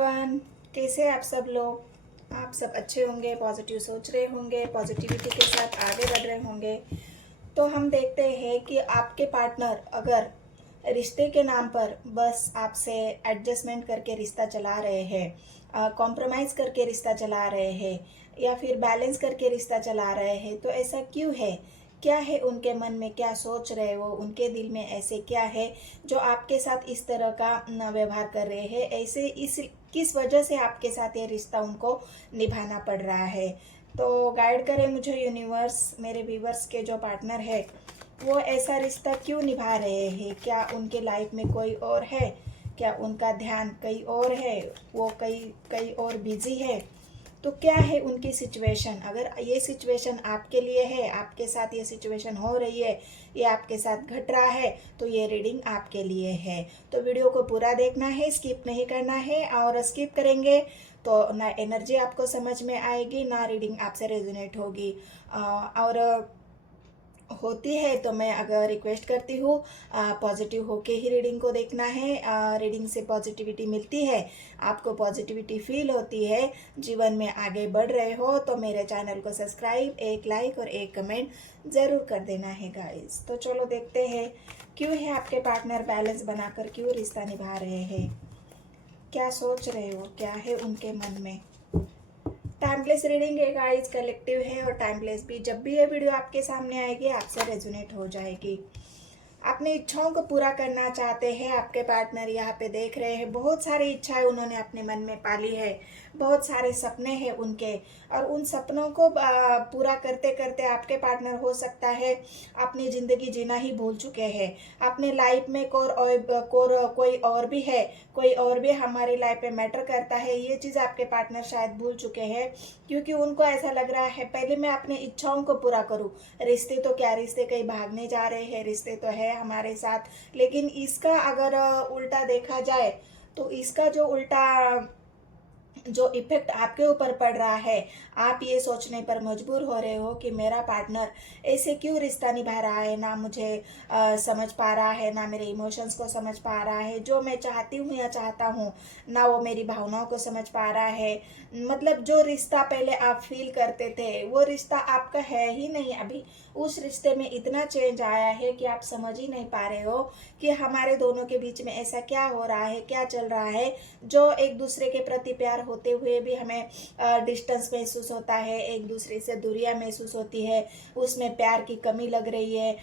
Everyone, कैसे आप सब लोग। आप सब अच्छे होंगे, पॉजिटिव सोच रहे होंगे, पॉजिटिविटी के साथ आगे बढ़ रहे होंगे। तो हम देखते हैं कि आपके पार्टनर अगर रिश्ते के नाम पर बस आपसे एडजस्टमेंट करके रिश्ता चला रहे हैं, कॉम्प्रोमाइज़ करके रिश्ता चला रहे हैं या फिर बैलेंस करके रिश्ता चला रहे हैं, तो ऐसा क्यों है? क्या है उनके मन में, क्या सोच रहे हो, उनके दिल में ऐसे क्या है जो आपके साथ इस तरह का व्यवहार कर रहे हैं? ऐसे इस किस वजह से आपके साथ ये रिश्ता उनको निभाना पड़ रहा है? तो गाइड करें मुझे यूनिवर्स, मेरे व्यूवर्स के जो पार्टनर है वो ऐसा रिश्ता क्यों निभा रहे हैं? क्या उनके लाइफ में कोई और है? क्या उनका ध्यान कहीं और है? वो कहीं कहीं और बिजी है? तो क्या है उनकी सिचुएशन? अगर ये सिचुएशन आपके लिए है, आपके साथ ये सिचुएशन हो रही है, ये आपके साथ घट रहा है, तो ये रीडिंग आपके लिए है। तो वीडियो को पूरा देखना है, स्किप नहीं करना है। और स्किप करेंगे तो ना एनर्जी आपको समझ में आएगी, ना रीडिंग आपसे रेजोनेट होगी। और होती है तो मैं अगर रिक्वेस्ट करती हूँ पॉजिटिव होके ही रीडिंग को देखना है। रीडिंग से पॉजिटिविटी मिलती है, आपको पॉजिटिविटी फील होती है, जीवन में आगे बढ़ रहे हो तो मेरे चैनल को सब्सक्राइब, एक लाइक और एक कमेंट ज़रूर कर देना है गाइस। तो चलो देखते हैं क्यों है आपके पार्टनर बैलेंस बनाकर क्यों रिश्ता निभा रहे हैं, क्या सोच रहे हो, क्या है उनके मन में। टाइमलेस रीडिंग है गाइस, कलेक्टिव है और टाइमलेस भी। जब भी ये वीडियो आपके सामने आएगी आपसे रेजोनेट हो जाएगी। अपनी इच्छाओं को पूरा करना चाहते हैं आपके पार्टनर, यहाँ पे देख रहे हैं बहुत सारी इच्छाएं उन्होंने अपने मन में पाली है, बहुत सारे सपने हैं उनके, और उन सपनों को पूरा करते करते आपके पार्टनर हो सकता है अपनी ज़िंदगी जीना ही भूल चुके हैं। अपने लाइफ में कोई और भी है, कोई और भी हमारी लाइफ में मैटर करता है, ये चीज़ आपके पार्टनर शायद भूल चुके हैं। क्योंकि उनको ऐसा लग रहा है पहले मैं अपने इच्छाओं को पूरा करूं। रिश्ते तो क्या, रिश्ते कहीं भागने जा रहे हैं, रिश्ते तो है हमारे साथ। लेकिन इसका अगर उल्टा देखा जाए तो इसका जो इफेक्ट आपके ऊपर पड़ रहा है, आप ये सोचने पर मजबूर हो रहे हो कि मेरा पार्टनर ऐसे क्यों रिश्ता निभा रहा है, ना मुझे समझ पा रहा है, ना मेरे इमोशंस को समझ पा रहा है, जो मैं चाहती हूँ या चाहता हूँ, ना वो मेरी भावनाओं को समझ पा रहा है। मतलब जो रिश्ता पहले आप फील करते थे वो रिश्ता आपका है ही नहीं अभी। उस रिश्ते में इतना चेंज आया है कि आप समझ ही नहीं पा रहे हो कि हमारे दोनों के बीच में ऐसा क्या हो रहा है, क्या चल रहा है, जो एक दूसरे के प्रति प्यार होते हुए भी हमें डिस्टेंस महसूस होता है, एक दूसरे से दूरियां महसूस होती है, उसमें प्यार की कमी लग रही है,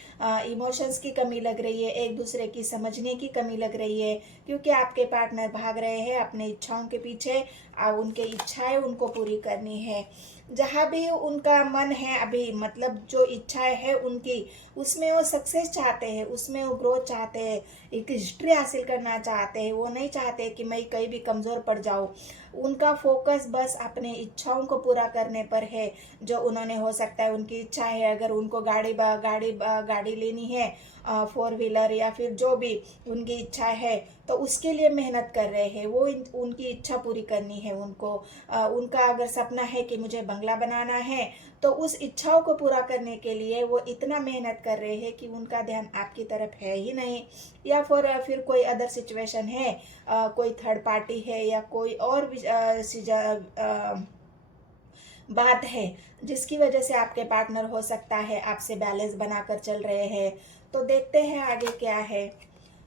इमोशंस की कमी लग रही है, एक दूसरे की समझने की कमी लग रही है। क्योंकि आपके पार्टनर भाग रहे हैं अपने इच्छाओं के पीछे, उनके इच्छाएं उनको पूरी करनी है। जहाँ भी उनका मन है अभी, मतलब जो इच्छाएं है उनकी, उसमें वो सक्सेस चाहते हैं, उसमें वो ग्रोथ चाहते हैं, एक हिस्ट्री हासिल करना चाहते हैं। वो नहीं चाहते कि मैं कहीं भी कमज़ोर पड़ जाऊँ। उनका फोकस बस अपने इच्छाओं को पूरा करने पर है। जो उन्होंने, हो सकता है उनकी इच्छा है अगर उनको गाड़ी लेनी है, 4 व्हीलर या फिर जो भी उनकी इच्छा है, तो उसके लिए मेहनत कर रहे हैं। वो उनकी इच्छा पूरी करनी है उनको। उनका अगर सपना है कि मुझे बंगला बनाना है, तो उस इच्छाओं को पूरा करने के लिए वो इतना मेहनत कर रहे हैं कि उनका ध्यान आपकी तरफ है ही नहीं। या फिर कोई अदर सिचुएशन है, कोई थर्ड पार्टी है या कोई और भी बात है जिसकी वजह से आपके पार्टनर हो सकता है आपसे बैलेंस बनाकर चल रहे हैं। तो देखते हैं आगे क्या है।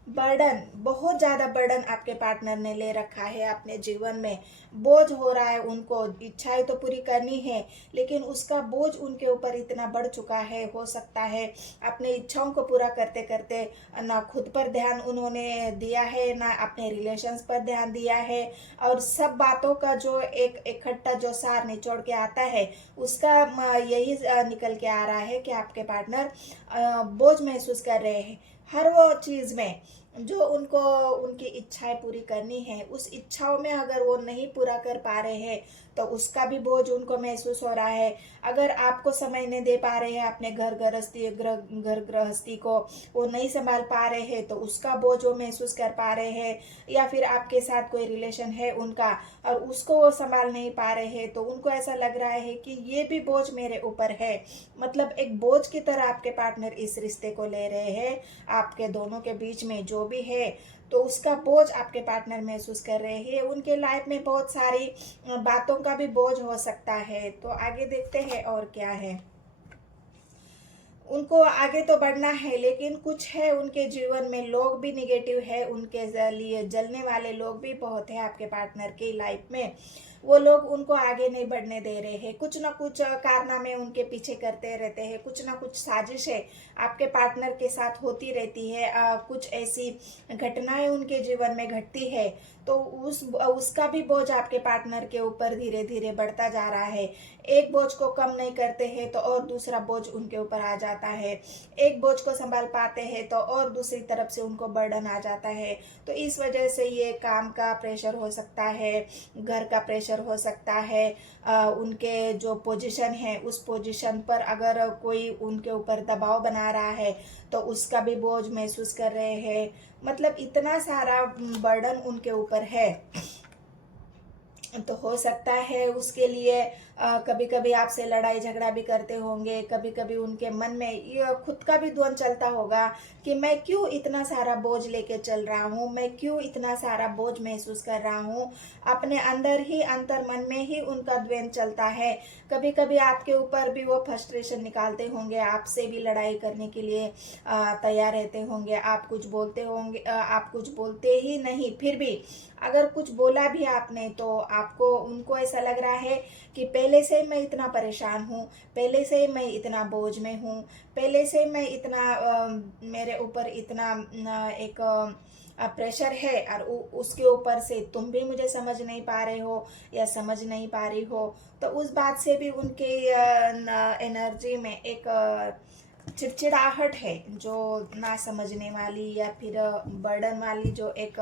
बर्डन, बहुत ज़्यादा बर्डन आपके पार्टनर ने ले रखा है अपने जीवन में। बोझ हो रहा है उनको, इच्छाएं तो पूरी करनी है लेकिन उसका बोझ उनके ऊपर इतना बढ़ चुका है। हो सकता है अपने इच्छाओं को पूरा करते करते ना खुद पर ध्यान उन्होंने दिया है, ना अपने रिलेशंस पर ध्यान दिया है। और सब बातों का जो एक इकट्ठा जो सार निचोड़ के आता है, उसका यही निकल के आ रहा है कि आपके पार्टनर बोझ महसूस कर रहे हैं हर वो चीज़ में जो उनको उनकी इच्छाएं पूरी करनी है। उस इच्छाओं में अगर वो नहीं पूरा कर पा रहे हैं तो उसका भी बोझ उनको महसूस हो रहा है। अगर आपको समय नहीं दे पा रहे हैं अपने घर गृहस्थी को, वो नहीं संभाल पा रहे हैं, तो उसका बोझ वो महसूस कर पा रहे हैं। या फिर आपके साथ कोई रिलेशन है उनका और उसको वो संभाल नहीं पा रहे हैं, तो उनको ऐसा लग रहा है कि ये भी बोझ मेरे ऊपर है। मतलब एक बोझ की तरह आपके पार्टनर इस रिश्ते को ले रहे हैं। आपके दोनों के बीच में जो जो भी है, तो उसका बोझ आपके पार्टनर महसूस कर रहे हैं। उनके लाइफ में बहुत सारी बातों का भी बोझ हो सकता है। तो आगे देखते हैं और क्या है। उनको आगे तो बढ़ना है, लेकिन कुछ है उनके जीवन में, लोग भी निगेटिव है उनके लिए, जलने वाले लोग भी बहुत है आपके पार्टनर की लाइफ में। वो लोग उनको आगे नहीं बढ़ने दे रहे हैं, कुछ ना कुछ कारनामे उनके पीछे करते रहते हैं, कुछ ना कुछ साजिशें आपके पार्टनर के साथ होती रहती है। कुछ ऐसी घटनाएं उनके जीवन में घटती है, तो उसका भी बोझ आपके पार्टनर के ऊपर धीरे धीरे बढ़ता जा रहा है। एक बोझ को कम नहीं करते हैं तो और दूसरा बोझ उनके ऊपर आ जाता है। एक बोझ को संभाल पाते हैं तो और दूसरी तरफ से उनको बर्डन आ जाता है। तो इस वजह से ये काम का प्रेशर हो सकता है, घर का प्रेशर हो सकता है। उनके जो पोजीशन है उस पोजीशन पर अगर कोई उनके ऊपर दबाव बना रहा है तो उसका भी बोझ महसूस कर रहे हैं। मतलब इतना सारा बर्डन उनके ऊपर है। तो हो सकता है उसके लिए कभी कभी आपसे लड़ाई झगड़ा भी करते होंगे। कभी कभी उनके मन में ये खुद का भी द्वंद चलता होगा कि मैं क्यों इतना सारा बोझ लेके चल रहा हूँ, मैं क्यों इतना सारा बोझ महसूस कर रहा हूँ। अपने अंदर ही अंतर मन में ही उनका द्वंद चलता है। कभी कभी आपके ऊपर भी वो फ्रस्ट्रेशन निकालते होंगे, आपसे भी लड़ाई करने के लिए तैयार रहते होंगे। आप कुछ बोलते होंगे, आप कुछ बोलते ही नहीं, फिर भी अगर कुछ बोला भी आपने तो आपको उनको ऐसा लग रहा है कि पहले से मैं इतना परेशान हूँ, पहले से मैं इतना बोझ में हूँ, पहले से मैं इतना मेरे ऊपर इतना एक प्रेशर है, और उसके ऊपर से तुम भी मुझे समझ नहीं पा रहे हो या समझ नहीं पा रही हो। तो उस बात से भी उनके एनर्जी में एक चिड़चिड़ाहट है, जो ना समझने वाली या फिर बर्डन वाली, जो एक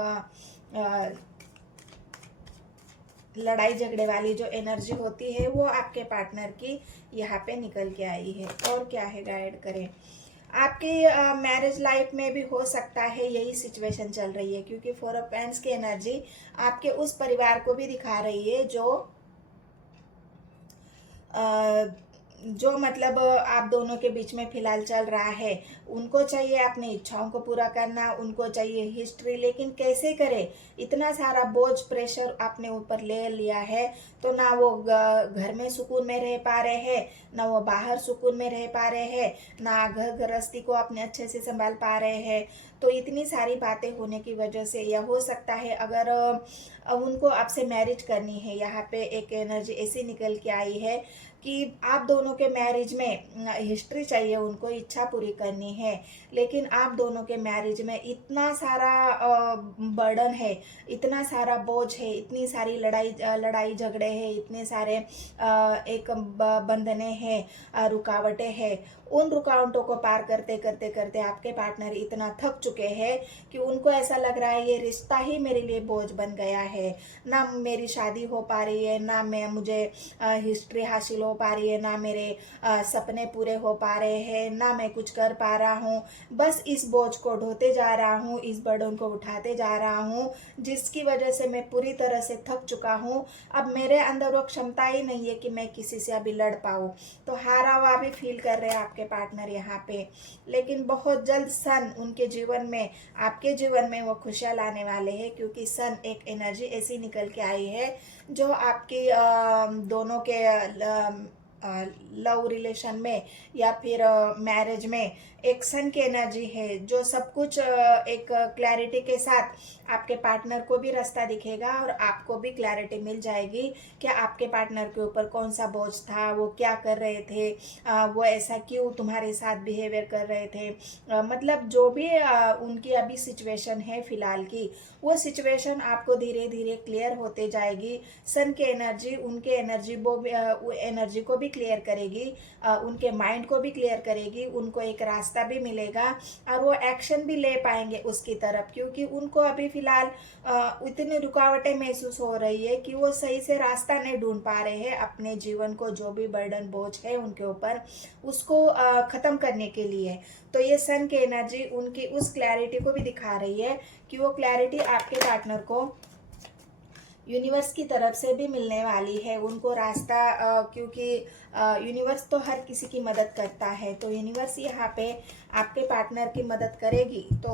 लड़ाई झगड़े वाली जो एनर्जी होती है वो आपके पार्टनर की यहाँ पे निकल के आई है। और क्या है, गाइड करें। आपकी मैरिज लाइफ में भी हो सकता है यही सिचुएशन चल रही है, क्योंकि 4 ऑफ पेंस की एनर्जी आपके उस परिवार को भी दिखा रही है जो मतलब आप दोनों के बीच में फिलहाल चल रहा है। उनको चाहिए अपनी इच्छाओं को पूरा करना, उनको चाहिए हिस्ट्री, लेकिन कैसे करे। इतना सारा बोझ प्रेशर आपने ऊपर ले लिया है, तो ना वो घर में सुकून में रह पा रहे हैं, ना वो बाहर सुकून में रह पा रहे हैं, ना घर गृहस्थी को अपने अच्छे से संभाल पा रहे हैं। तो इतनी सारी बातें होने की वजह से यह हो सकता है, अगर उनको आपसे मैरिज करनी है, यहाँ पे एक एनर्जी ऐसी निकल के आई है कि आप दोनों के मैरिज में हिस्ट्री चाहिए, उनको इच्छा पूरी करनी है। लेकिन आप दोनों के मैरिज में इतना सारा बर्डन है, इतना सारा बोझ है, इतनी सारी लड़ाई झगड़े हैं, इतने सारे एक बंधने हैं, रुकावटें हैं। उन रुकावटों को पार करते करते करते आपके पार्टनर इतना थक चुके हैं कि उनको ऐसा लग रहा है ये रिश्ता ही मेरे लिए बोझ बन गया है। ना मेरी शादी हो पा रही है, ना मुझे हिस्ट्री हासिल हो पा रही है, ना मेरे सपने पूरे हो पा रहे हैं, ना मैं कुछ कर पा रहा हूँ। बस इस बोझ को ढोते जा रहा हूँ, इस बर्डन को उठाते जा रहा हूँ, जिसकी वजह से मैं पूरी तरह से थक चुका हूँ। अब मेरे अंदर वो क्षमता ही नहीं है कि मैं किसी से अभी लड़ पाऊँ। तो हारा हुआ भी फील कर रहे हैं आपके पार्टनर यहाँ पे। लेकिन बहुत जल्द सन उनके जीवन में, आपके जीवन में वो खुशियाँ लाने वाले हैं, क्योंकि सन एक एनर्जी ऐसी निकल के आई है जो आपकी दोनों के लव रिलेशन में या फिर मैरिज में एक सन की एनर्जी है, जो सब कुछ एक क्लैरिटी के साथ आपके पार्टनर को भी रास्ता दिखेगा और आपको भी क्लैरिटी मिल जाएगी कि आपके पार्टनर के ऊपर कौन सा बोझ था, वो क्या कर रहे थे, वो ऐसा क्यों तुम्हारे साथ बिहेवियर कर रहे थे। मतलब जो भी उनकी अभी सिचुएशन है फिलहाल की, वो सिचुएशन आपको धीरे धीरे क्लियर होते जाएगी। सन की एनर्जी उनके एनर्जी वो एनर्जी को भी क्लियर करेगी, उनके माइंड को भी क्लियर करेगी, उनको एक रास्ता भी मिलेगा और वो एक्शन भी ले पाएंगे उसकी तरफ, क्योंकि उनको अभी फिलहाल इतनी रुकावटें महसूस हो रही है कि वो सही से रास्ता नहीं ढूंढ पा रहे हैं अपने जीवन को, जो भी बर्डन बोझ है उनके ऊपर, उसको खत्म करने के लिए। तो ये सन की एनर्जी उनकी उस क्लैरिटी को भी दिखा रही है कि वो क्लैरिटी आपके पार्टनर को यूनिवर्स की तरफ से भी मिलने वाली है उनको रास्ता, क्योंकि यूनिवर्स तो हर किसी की मदद करता है, तो यूनिवर्स यहाँ पे आपके पार्टनर की मदद करेगी। तो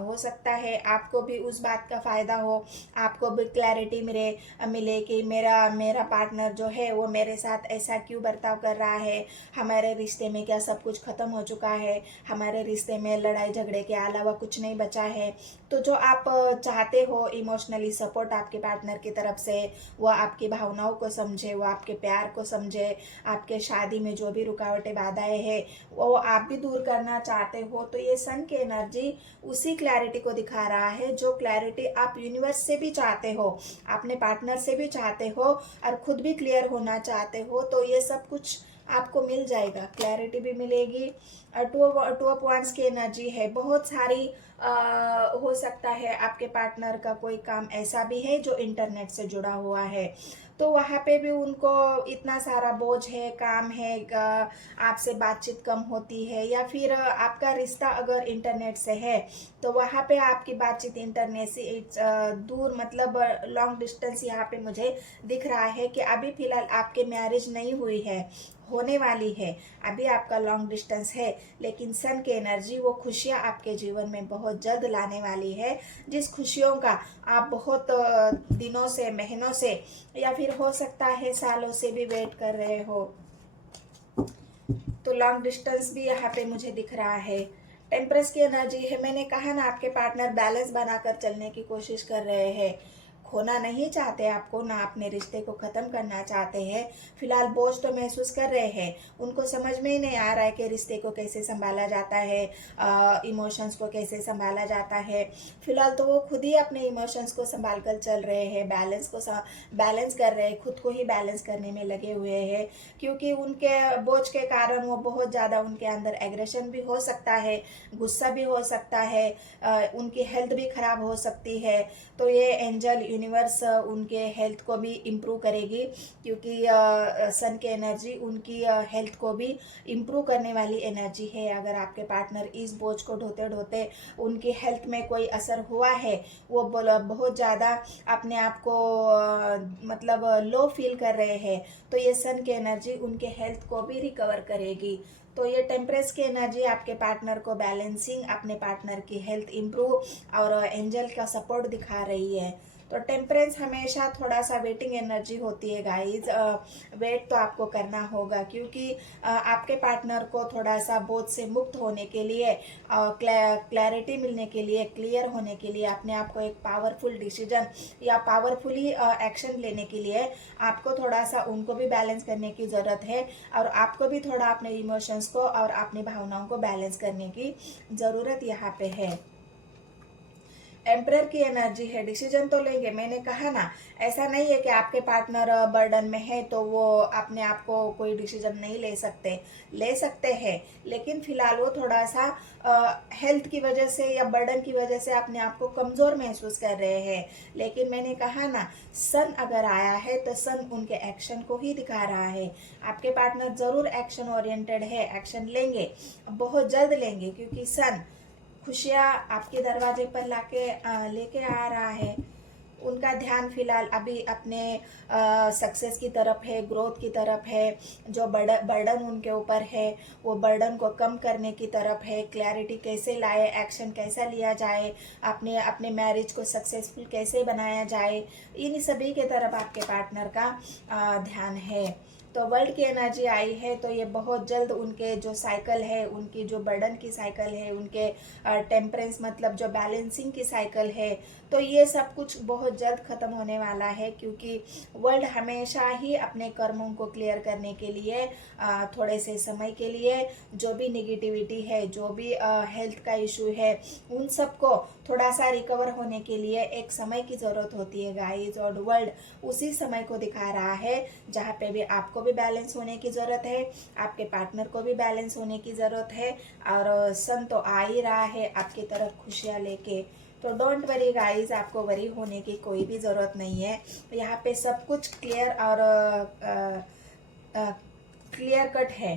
हो सकता है आपको भी उस बात का फ़ायदा हो, आपको भी क्लैरिटी मिले कि मेरा मेरा पार्टनर जो है वो मेरे साथ ऐसा क्यों बर्ताव कर रहा है, हमारे रिश्ते में क्या सब कुछ ख़त्म हो चुका है, हमारे रिश्ते में लड़ाई झगड़े के अलावा कुछ नहीं बचा है। तो जो आप चाहते हो इमोशनली सपोर्ट आपके पार्टनर की तरफ से, वो आपकी भावनाओं को समझे, वो आपके प्यार को समझे, आपके शादी में जो भी रुकावटें बाधाएं हैं वो आप भी दूर करना चाहते हो, तो ये सन की एनर्जी उसी क्लैरिटी को दिखा रहा है जो क्लैरिटी आप यूनिवर्स से भी चाहते हो, अपने पार्टनर से भी चाहते हो और खुद भी क्लियर होना चाहते हो। तो ये सब कुछ आपको मिल जाएगा, क्लैरिटी भी मिलेगी। टू ऑफ वांड्स की एनर्जी है, बहुत सारी हो सकता है आपके पार्टनर का कोई काम ऐसा भी है जो इंटरनेट से जुड़ा हुआ है, तो वहाँ पे भी उनको इतना सारा बोझ है, काम है, आपसे बातचीत कम होती है, या फिर आपका रिश्ता अगर इंटरनेट से है तो वहाँ पे आपकी बातचीत इंटरनेट से दूर, मतलब लॉन्ग डिस्टेंस यहाँ पे मुझे दिख रहा है कि अभी फिलहाल आपके मैरिज नहीं हुई है, होने वाली है, अभी आपका लॉन्ग डिस्टेंस है, लेकिन सन की एनर्जी वो खुशियाँ आपके जीवन में बहुत जल्द लाने वाली है, जिस खुशियों का आप बहुत दिनों से, महीनों से, या फिर हो सकता है सालों से भी वेट कर रहे हो। तो लॉन्ग डिस्टेंस भी यहाँ पे मुझे दिख रहा है। टेम्परेंस की एनर्जी है, मैंने कहा ना आपके पार्टनर बैलेंस बनाकर चलने की कोशिश कर रहे हैं, खोना नहीं चाहते आपको, ना अपने रिश्ते को ख़त्म करना चाहते हैं। फिलहाल बोझ तो महसूस कर रहे हैं, उनको समझ में ही नहीं आ रहा है कि रिश्ते को कैसे संभाला जाता है, इमोशंस को कैसे संभाला जाता है। फिलहाल तो वो खुद ही अपने इमोशंस को संभाल कर चल रहे हैं, बैलेंस कर रहे हैं, खुद को ही बैलेंस करने में लगे हुए हैं, क्योंकि उनके बोझ के कारण वो बहुत ज़्यादा, उनके अंदर एग्रेशन भी हो सकता है, गुस्सा भी हो सकता है, उनकी हेल्थ भी खराब हो सकती है। तो ये एंजल यूनिवर्स उनके हेल्थ को भी इम्प्रूव करेगी, क्योंकि सन की एनर्जी उनकी हेल्थ को भी इम्प्रूव करने वाली एनर्जी है। अगर आपके पार्टनर इस बोझ को ढोते ढोते उनकी हेल्थ में कोई असर हुआ है, वो बहुत ज़्यादा अपने आप को मतलब लो फील कर रहे हैं, तो ये सन की एनर्जी उनके हेल्थ को भी रिकवर करेगी। तो ये टेम्परेंस की एनर्जी आपके पार्टनर को बैलेंसिंग, अपने पार्टनर की हेल्थ इम्प्रूव और एंजल का सपोर्ट दिखा रही है। तो टेम्परेंस हमेशा थोड़ा सा वेटिंग एनर्जी होती है गाइज, वेट तो आपको करना होगा, क्योंकि आपके पार्टनर को थोड़ा सा बोझ से मुक्त होने के लिए, क्लैरिटी मिलने के लिए, क्लियर होने के लिए, अपने आप को एक पावरफुल डिसीजन या पावरफुली एक्शन लेने के लिए आपको थोड़ा सा उनको भी बैलेंस करने की ज़रूरत है, और आपको भी थोड़ा अपने इमोशंस को और अपनी भावनाओं को बैलेंस करने की ज़रूरत यहाँ पे है। एम्परर की एनर्जी है, डिसीजन तो लेंगे, मैंने कहा ना, ऐसा नहीं है कि आपके पार्टनर बर्डन में है तो वो अपने आप को कोई डिसीजन नहीं ले सकते हैं, लेकिन फिलहाल वो थोड़ा सा हेल्थ की वजह से या बर्डन की वजह से अपने आप को कमज़ोर महसूस कर रहे हैं। लेकिन मैंने कहा ना, सन अगर आया है तो सन उनके एक्शन को ही दिखा रहा है। आपके पार्टनर ज़रूर एक्शन ओरिएंटेड है, एक्शन लेंगे, बहुत जल्द लेंगे, क्योंकि सन खुशियाँ आपके दरवाजे पर लेके आ रहा है। उनका ध्यान फिलहाल अभी अपने सक्सेस की तरफ है, ग्रोथ की तरफ है, जो बर्डन उनके ऊपर है वो बर्डन को कम करने की तरफ है, क्लैरिटी कैसे लाए, एक्शन कैसा लिया जाए, अपने मैरिज को सक्सेसफुल कैसे बनाया जाए, इन सभी के तरफ आपके पार्टनर का ध्यान है। तो वर्ल्ड की एनर्जी आई है, तो ये बहुत जल्द उनके जो साइकिल है, उनकी जो बर्डन की साइकिल है, उनके टेम्परेंस मतलब जो बैलेंसिंग की साइकिल है, तो ये सब कुछ बहुत जल्द ख़त्म होने वाला है, क्योंकि वर्ल्ड हमेशा ही अपने कर्मों को क्लियर करने के लिए थोड़े से समय के लिए जो भी निगेटिविटी है, जो भी हेल्थ का इशू है, उन सब को थोड़ा सा रिकवर होने के लिए एक समय की ज़रूरत होती है गाइज, और वर्ल्ड उसी समय को दिखा रहा है जहाँ पे भी आपको भी बैलेंस होने की ज़रूरत है, आपके पार्टनर को भी बैलेंस होने की ज़रूरत है, और सन तो आ ही रहा है आपकी तरफ खुशियाँ लेके। तो डोंट वरी गाइज, आपको वरी होने की कोई भी ज़रूरत नहीं है, यहाँ पे सब कुछ क्लियर और क्लियर कट है।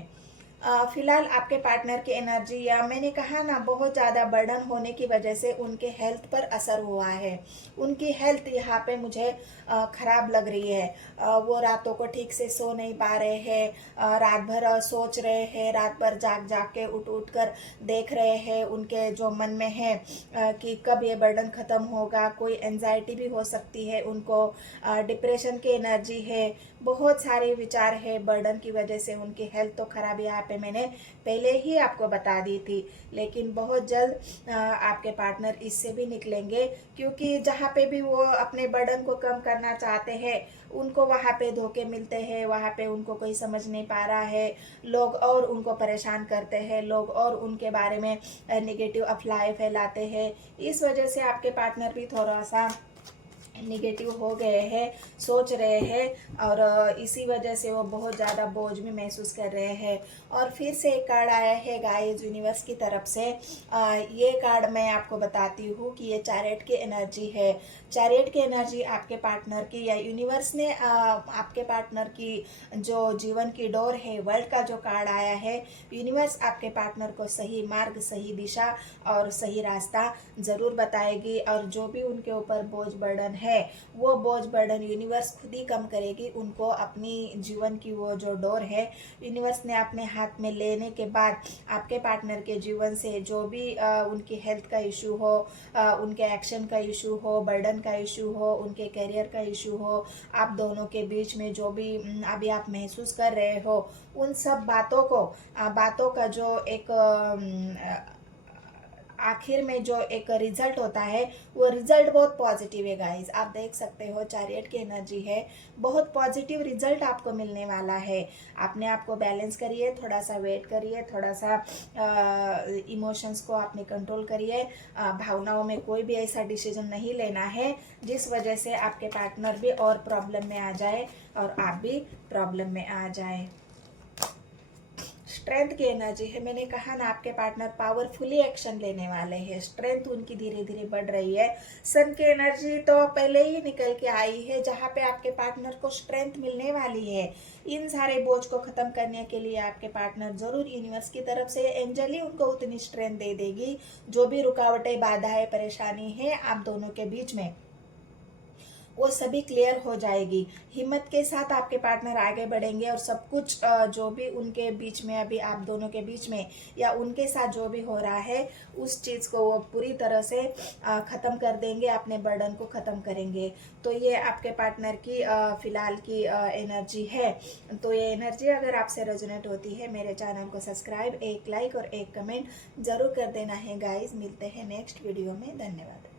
फिलहाल आपके पार्टनर की एनर्जी, या मैंने कहा ना, बहुत ज़्यादा बर्डन होने की वजह से उनके हेल्थ पर असर हुआ है। उनकी हेल्थ यहाँ पे मुझे ख़राब लग रही है। वो रातों को ठीक से सो नहीं पा रहे हैं, रात भर सोच रहे हैं, रात भर जाग जाग के उठ उठ कर देख रहे हैं। उनके जो मन में है कि कब ये बर्डन ख़त्म होगा। कोई एंजाइटी भी हो सकती है उनको, डिप्रेशन की एनर्जी है, बहुत सारे विचार है। बर्डन की वजह से उनकी हेल्थ तो ख़राब यहाँ पे मैंने पहले ही आपको बता दी थी। लेकिन बहुत जल्द आपके पार्टनर इससे भी निकलेंगे, क्योंकि जहाँ पे भी वो अपने बर्डन को कम करना चाहते हैं, उनको वहाँ पे धोखे मिलते हैं। वहाँ पे उनको कोई समझ नहीं पा रहा है, लोग और उनको परेशान करते हैं, लोग और उनके बारे में नेगेटिव अफवाहें फैलाते हैं। इस वजह से आपके पार्टनर भी थोड़ा सा निगेटिव हो गए हैं, सोच रहे हैं, और इसी वजह से वो बहुत ज़्यादा बोझ भी महसूस कर रहे हैं। और फिर से एक कार्ड आया है गाइस यूनिवर्स की तरफ से। ये कार्ड मैं आपको बताती हूँ कि ये चैरियट की एनर्जी है। चैरियट की एनर्जी आपके पार्टनर की, या यूनिवर्स ने आपके पार्टनर की जो जीवन की डोर है, वर्ल्ड का जो कार्ड आया है, यूनिवर्स आपके पार्टनर को सही मार्ग, सही दिशा और सही रास्ता ज़रूर बताएगी। और जो भी उनके ऊपर बोझ बर्डन है, वो बोझ बर्डन यूनिवर्स खुद ही कम करेगी। उनको अपनी जीवन की वो जो डोर है, यूनिवर्स ने अपने हाथ में लेने के बाद आपके पार्टनर के जीवन से जो भी उनकी हेल्थ का इशू हो, उनके एक्शन का इशू हो, बर्डन का इशू हो, उनके करियर का इशू हो, आप दोनों के बीच में जो भी अभी आप महसूस कर रहे हो, उन सब बातों का जो एक आखिर में जो एक रिजल्ट होता है, वो रिजल्ट बहुत पॉजिटिव है गाइस। आप देख सकते हो चैरियट की एनर्जी है, बहुत पॉजिटिव रिजल्ट आपको मिलने वाला है। अपने आप को बैलेंस करिए, थोड़ा सा वेट करिए, थोड़ा सा इमोशंस को आपने कंट्रोल करिए। भावनाओं में कोई भी ऐसा डिसीजन नहीं लेना है जिस वजह से आपके पार्टनर भी और प्रॉब्लम में आ जाए और आप भी प्रॉब्लम में आ जाए। स्ट्रेंथ की एनर्जी है। मैंने कहा ना, आपके पार्टनर पावरफुली एक्शन लेने वाले हैं, स्ट्रेंथ उनकी धीरे धीरे बढ़ रही है। सन की एनर्जी तो पहले ही निकल के आई है, जहाँ पे आपके पार्टनर को स्ट्रेंथ मिलने वाली है। इन सारे बोझ को खत्म करने के लिए आपके पार्टनर जरूर यूनिवर्स की तरफ से एंजल ही उनको उतनी स्ट्रेंथ दे देगी। जो भी रुकावटें, बाधाएं, परेशानी है आप दोनों के बीच में, वो सभी क्लियर हो जाएगी। हिम्मत के साथ आपके पार्टनर आगे बढ़ेंगे, और सब कुछ जो भी उनके बीच में, अभी आप दोनों के बीच में या उनके साथ जो भी हो रहा है, उस चीज़ को वो पूरी तरह से ख़त्म कर देंगे, अपने बर्डन को ख़त्म करेंगे। तो ये आपके पार्टनर की फ़िलहाल की एनर्जी है। तो ये एनर्जी अगर आपसे रेजोनेट होती है, मेरे चैनल को सब्सक्राइब, एक लाइक और एक कमेंट ज़रूर कर देना है गाइज। मिलते हैं नेक्स्ट वीडियो में। धन्यवाद।